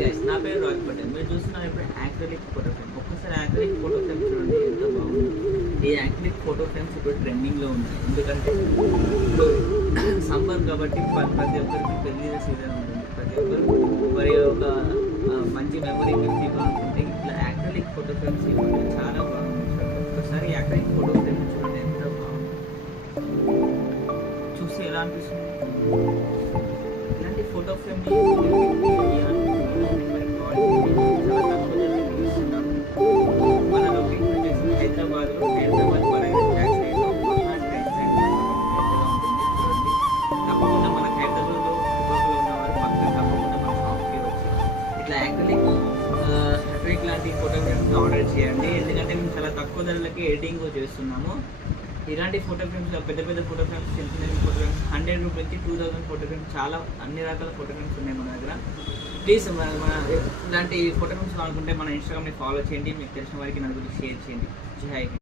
Hi guys, నా పేరు రాజ్ పటేల్. మీరు చూస్తున్నారు ఇప్పుడు యాక్రిలిక్ ఫోటో ఫ్రేమ్. ఒక్కసారి యాక్రిలిక్ ఫోటో ఫ్రేమ్ చూడండి, ఎంత బాగుంది. ఈ యాక్రిలిక్ ఫోటో ఫ్రేమ్స్ ఇప్పుడు ట్రెండింగ్లో ఉన్నాయి. ఎందుకంటే ఇప్పుడు సమ్మర్ కాబట్టి ప్రతి ఒక్కరికి పెళ్ళిళ్ళ సీజన్ ఉంటుంది. ప్రతి ఒక్కరు మరి ఒక మంచి మెమరీ గిఫ్ట్ ఇవ్వాలనుకుంటే ఇట్లా యాక్రిలిక్ ఫోటో ఫ్రేమ్స్ ఇవ్వండి, చాలా బాగుంది. ఒక్కసారి యాక్రిలిక్ ఫోటో ఫ్రేమ్ చూడండి, ఎంత బాగుంది. చూస్తే ఎలా అనిపిస్తుంది? ఇలాంటి ఫోటో ఫ్రేమ్ మన లొకేషన్ వచ్చేసి హైదరాబాద్ వరంగల్ బ్యాక్ సైడ్లో తప్పకుండా మన హైదరాబాద్లో చుట్టుపక్కల ఉన్నవారు పక్కన తప్పకుండా మన షాప్కి వచ్చి ఇట్లా యాక్రిలిక్ లాంటి ఫోటో ఫ్రేమ్స్ ఆర్డర్ చేయండి. ఎందుకంటే మేము చాలా తక్కువ ధరలకి ఎడిటింగ్ చేస్తున్నాము. ఇలాంటి ఫోటో ఫ్రేమ్స్, పెద్ద పెద్ద ఫోటో ఫ్రేమ్స్, చిన్న చిన్న ఫోటో ఫ్రేమ్స్ 100 రూపీస్కి 2000 ఫోటో ఫ్రేమ్స్, చాలా అన్ని రకాల ఫోటో ఫ్రేమ్స్ ఉన్నాయి మన దగ్గర. ప్లీజ్ మన ఇలాంటి ఫోటో ఫ్రేమ్స్ కావాలనుకుంటే మన ఇన్స్టాగ్రామ్ని ఫాలో చేయండి. మీకు తెలిసిన వారికి నలుగురికి షేర్ చేయండి. జై హింద్.